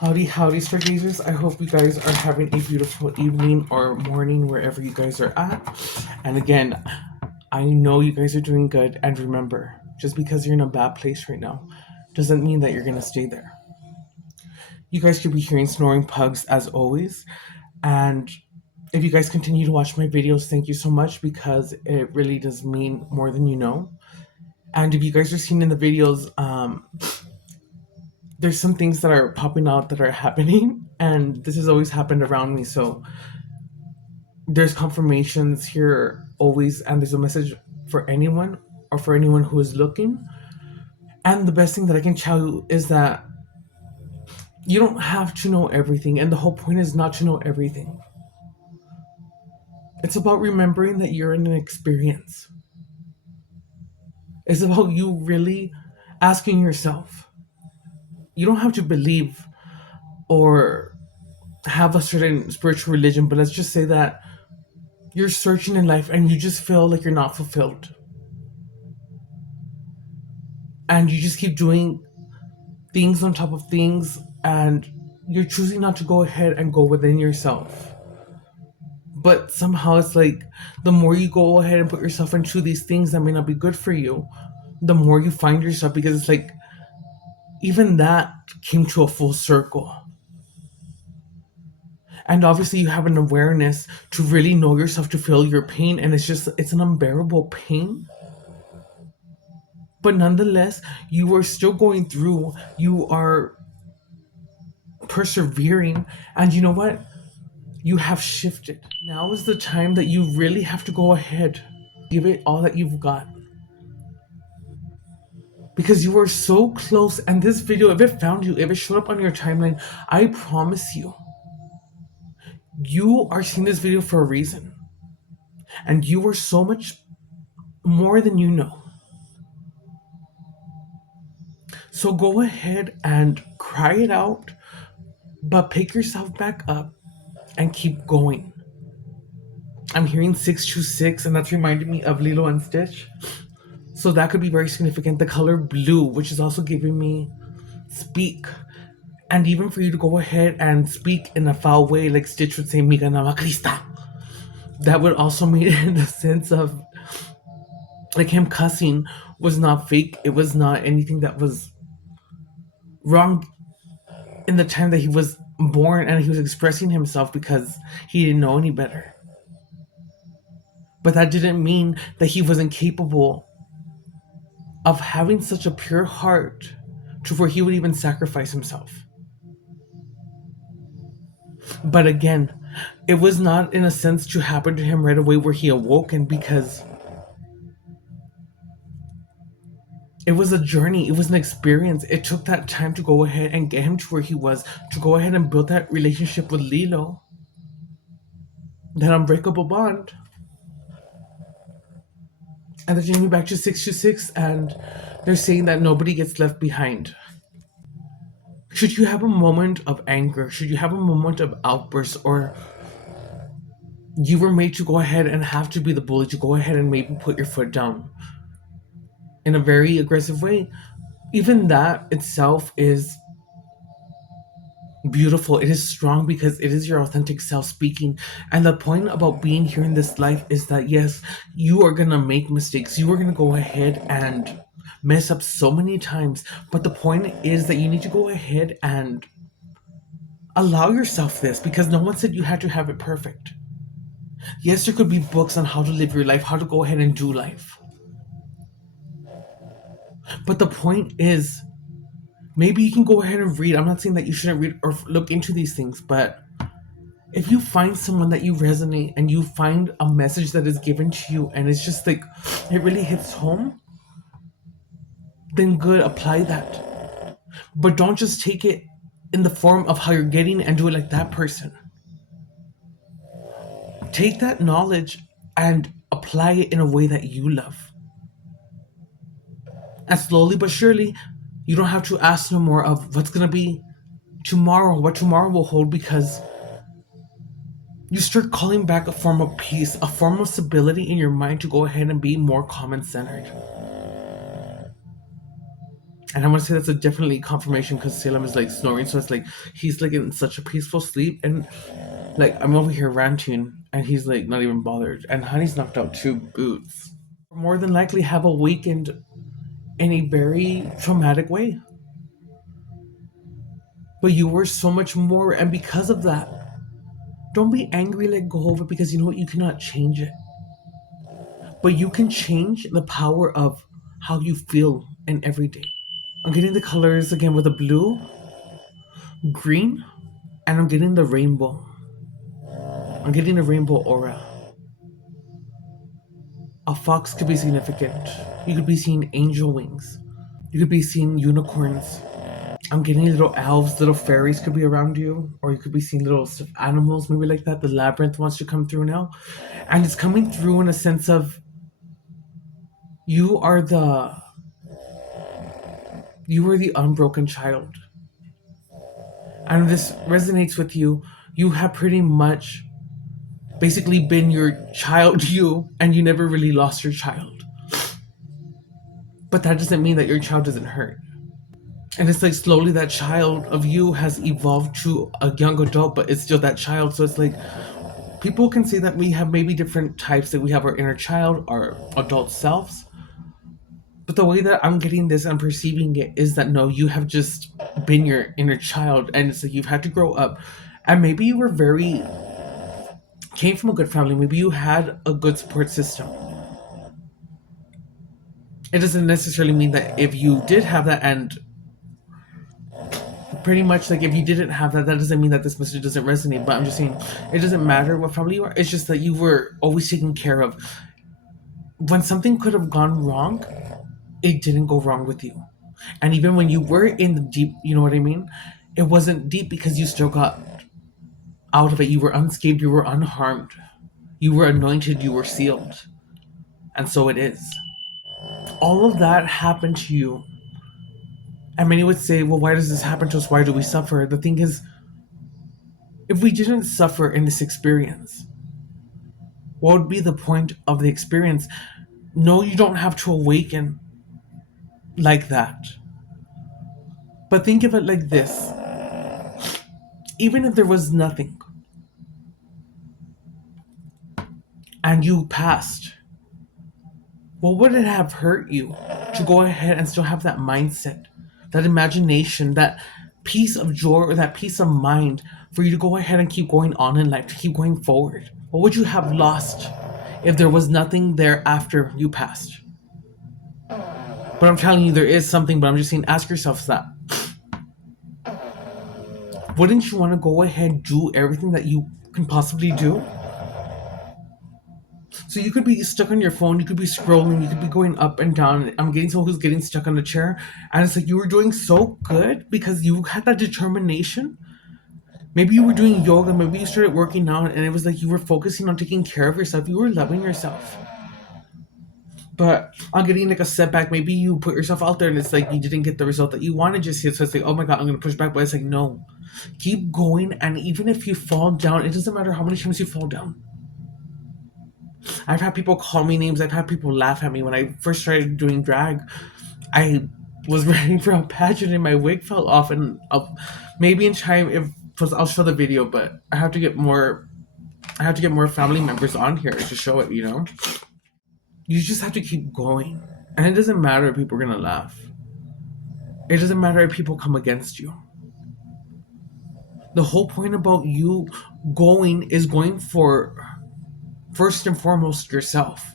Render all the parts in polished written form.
Howdy, howdy, stargazers. I hope you guys are having a beautiful evening or morning wherever you guys are at. And again, I know you guys are doing good. And remember, just because you're in a bad place right now doesn't mean that you're going to stay there. You guys could be hearing snoring pugs as always. And if you guys continue to watch my videos, thank you so much because it really does mean more than you know. And if you guys are seeing in the videos, there's some things that are popping out that are happening, and this has always happened around me. So there's confirmations here always, and there's a message for anyone or for anyone who is looking. And the best thing that I can tell you is that you don't have to know everything, and the whole point is not to know everything. It's about remembering that you're in an experience. It's about you really asking yourself. You don't have to believe or have a certain spiritual religion, but let's just say that you're searching in life and you just feel like you're not fulfilled. And you just keep doing things on top of things, and you're choosing not to go ahead and go within yourself. But somehow it's like the more you go ahead and put yourself into these things that may not be good for you, the more you find yourself, because it's like even that came to a full circle. And obviously you have an awareness to really know yourself, to feel your pain, and it's an unbearable pain. But nonetheless, you are still going through, you are persevering, and you know what? You have shifted. Now is the time that you really have to go ahead, give it all that you've got. Because you are so close, and this video, if it found you, if it showed up on your timeline, I promise you, you are seeing this video for a reason. And you are so much more than you know. So go ahead and cry it out, but pick yourself back up and keep going. I'm hearing 626, and that's reminding me of Lilo and Stitch. So that could be very significant. The color blue, which is also giving me speak. And even for you to go ahead and speak in a foul way, like Stitch would say, Miga Nama Krista. That would also mean in the sense of like him cussing was not fake. It was not anything that was wrong in the time that he was born, and he was expressing himself because he didn't know any better. But that didn't mean that he wasn't capable of having such a pure heart to where he would even sacrifice himself. But again, it was not in a sense to happen to him right away where he awoken, because it was a journey, it was an experience. It took that time to go ahead and get him to where he was, to go ahead and build that relationship with Lilo, that unbreakable bond. And they're taking me back to 626, and they're saying that nobody gets left behind. Should you have a moment of anger, should you have a moment of outburst, or you were made to go ahead and have to be the bully, to go ahead and maybe put your foot down in a very aggressive way, even that itself is beautiful. It is strong because it is your authentic self speaking. And the point about being here in this life is that yes, you are gonna make mistakes, you are gonna go ahead and mess up so many times, but the point is that you need to go ahead and allow yourself this, because no one said you had to have it perfect. Yes, there could be books on how to live your life, how to go ahead and do life, but the point is, maybe you can go ahead and read. I'm not saying that you shouldn't read or look into these things, but if you find someone that you resonate and you find a message that is given to you and it's just like it really hits home, then good, apply that. But don't just take it in the form of how you're getting and do it like that person. Take that knowledge and apply it in a way that you love. And slowly but surely, you don't have to ask no more of what's going to be tomorrow, what tomorrow will hold, because you start calling back a form of peace, a form of stability in your mind to go ahead and be more calm and centered. And I want to say that's a definitely confirmation because Salem is like snoring, so it's like he's like in such a peaceful sleep, and like I'm over here ranting, and he's like not even bothered. And Honey's knocked out two boots. More than likely have awakened in a very traumatic way. But you were so much more, and because of that, don't be angry, let go of it because you know what? You cannot change it. But you can change the power of how you feel in every day. I'm getting the colors again with the blue, green, and I'm getting the rainbow. I'm getting a rainbow aura. A fox could be significant. You could be seeing angel wings. You could be seeing unicorns. I'm getting little elves, little fairies could be around you, or you could be seeing little stuffed animals, maybe like that. The labyrinth wants to come through now, and it's coming through in a sense of you are the you are the unbroken child, and this resonates with you. You have pretty much basically been your child, you, and you never really lost your child. But that doesn't mean that your child doesn't hurt. And it's like slowly that child of you has evolved to a young adult, but it's still that child. So it's like people can say that we have maybe different types, that we have our inner child, our adult selves. But the way that I'm getting this and perceiving it is that no, you have just been your inner child, and it's like you've had to grow up. And maybe you were very came from a good family, maybe you had a good support system. It doesn't necessarily mean that if you did have that, and pretty much like if you didn't have that, that doesn't mean that this message doesn't resonate. But I'm just saying it doesn't matter what family you are, it's just that you were always taken care of. When something could have gone wrong, it didn't go wrong with you. And even when you were in the deep, you know what I mean, it wasn't deep because you still got out of it. You were unscathed, you were unharmed, you were anointed, you were sealed. And so it is. All of that happened to you. And many would say, well, why does this happen to us? Why do we suffer? The thing is, if we didn't suffer in this experience, what would be the point of the experience? No, you don't have to awaken like that. But think of it like this: even if there was nothing and you passed, what would it have hurt you to go ahead and still have that mindset, that imagination, that piece of joy or that peace of mind for you to go ahead and keep going on in life, to keep going forward? What would you have lost if there was nothing there after you passed? But I'm telling you, there is something, but I'm just saying, ask yourself that. Wouldn't you want to go ahead and do everything that you can possibly do? So you could be stuck on your phone, you could be scrolling, you could be going up and down. I'm getting someone who's getting stuck on the chair, and it's like you were doing so good because you had that determination. Maybe you were doing yoga, maybe you started working out, and it was like you were focusing on taking care of yourself, you were loving yourself. But on getting like a setback, maybe you put yourself out there and it's like you didn't get the result that you wanted just yet. So it's like, oh my god, I'm gonna push back. But it's like, no. Keep going, and even if you fall down, it doesn't matter how many times you fall down. I've had people call me names, I've had people laugh at me. When I first started doing drag, I was ready for a pageant and my wig fell off, and maybe in time if I'll show the video, but I have to get more family members on here to show it, you know? You just have to keep going. And it doesn't matter if people are gonna laugh. It doesn't matter if people come against you. The whole point about you going is going for first and foremost yourself.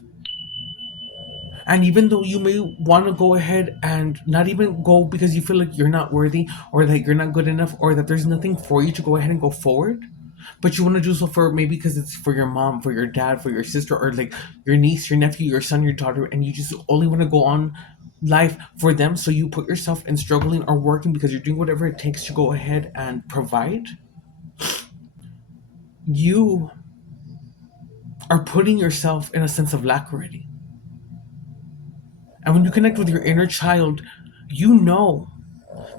And even though you may want to go ahead and not even go because you feel like you're not worthy or that you're not good enough or that there's nothing for you to go ahead and go forward, but you want to do so for maybe because it's for your mom, for your dad, for your sister, or like your niece, your nephew, your son, your daughter, and you just only want to go on life for them. So you put yourself in struggling or working because you're doing whatever it takes to go ahead and provide. You are putting yourself in a sense of lack already. And when you connect with your inner child, you know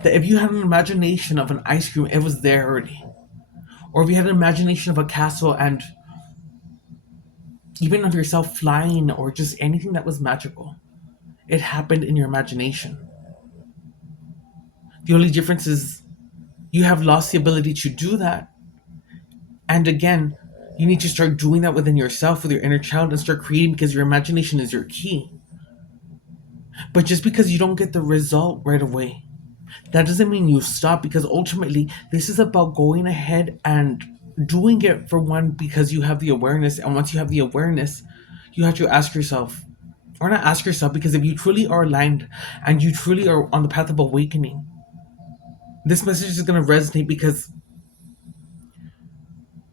that if you had an imagination of an ice cream, it was there already. Or if you had an imagination of a castle and even of yourself flying or just anything that was magical, it happened in your imagination. The only difference is you have lost the ability to do that. And again, you need to start doing that within yourself, with your inner child, and start creating, because your imagination is your key. But just because you don't get the result right away, that doesn't mean you stop, because ultimately, this is about going ahead and doing it, for one, because you have the awareness. And once you have the awareness, you have to ask yourself, or not ask yourself, because if you truly are aligned and you truly are on the path of awakening, this message is going to resonate, because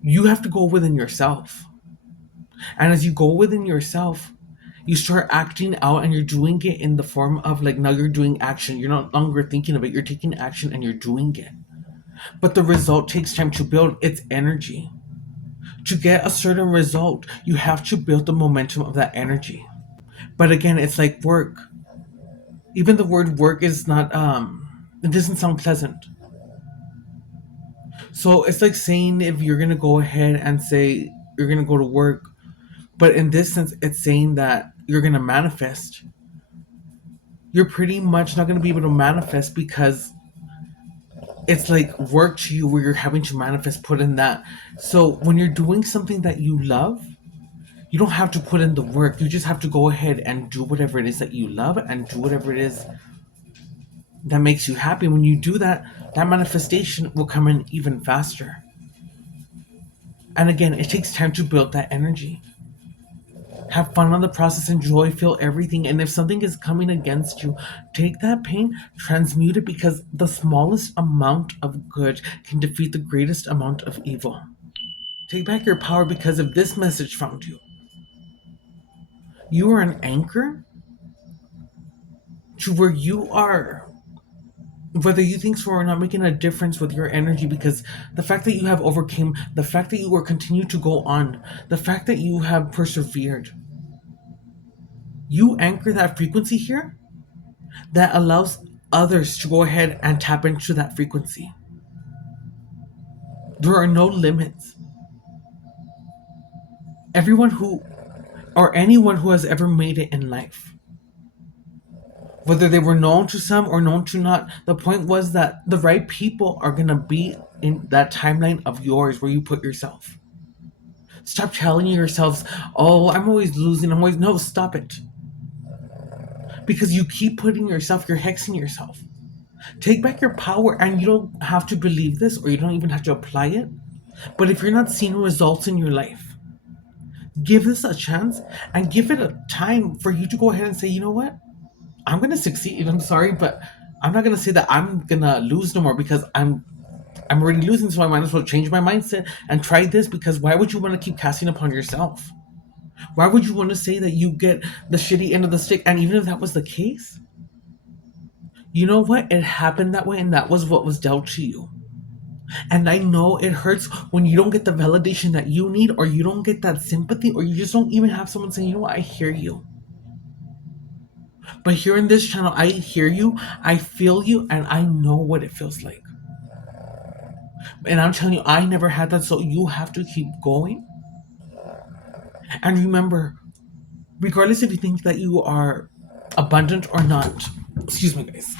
you have to go within yourself. And as you go within yourself, you start acting out, and you're doing it in the form of, like, now you're doing action. You're not longer thinking of it, you're taking action and you're doing it. But the result takes time to build. It's energy. To get a certain result, you have to build the momentum of that energy. But again, it's like work. Even the word work is not, it doesn't sound pleasant. So it's like saying, if you're gonna go ahead and say you're gonna go to work, but in this sense, it's saying that you're gonna manifest. You're pretty much not gonna be able to manifest, because it's like work to you, where you're having to manifest, put in that. So when you're doing something that you love, you don't have to put in the work. You just have to go ahead and do whatever it is that you love, and do whatever it is that makes you happy. When you do that, that manifestation will come in even faster. And again, it takes time to build that energy. Have fun on the process, enjoy, feel everything. And if something is coming against you, take that pain, transmute it, because the smallest amount of good can defeat the greatest amount of evil. Take back your power, because if this message found you, you are an anchor to where you are, whether you think so or not, making a difference with your energy. Because the fact that you have overcame, the fact that you are continue to go on, the fact that you have persevered, you anchor that frequency here, that allows others to go ahead and tap into that frequency. There are no limits. Everyone who, or anyone who has ever made it in life, whether they were known to some or known to not, the point was that the right people are going to be in that timeline of yours where you put yourself. Stop telling yourselves, oh, I'm always losing, I'm always, no, stop it. Because you keep putting yourself, you're hexing yourself. Take back your power, and you don't have to believe this, or you don't even have to apply it. But if you're not seeing results in your life, give this a chance, and give it a time for you to go ahead and say, you know what? I'm gonna succeed. I'm sorry, but I'm not gonna say that I'm gonna lose no more, because I'm already losing, so I might as well change my mindset and try this. Because why would you want to keep casting upon yourself? Why would you want to say that you get the shitty end of the stick? And even if that was the case, you know what? It happened that way, and that was what was dealt to you. And I know it hurts when you don't get the validation that you need, or you don't get that sympathy, or you just don't even have someone saying, you know what, I hear you. But here in this channel, I hear you, I feel you, and I know what it feels like. And I'm telling you, I never had that, so you have to keep going. And remember, regardless if you think that you are abundant or not, excuse me, guys.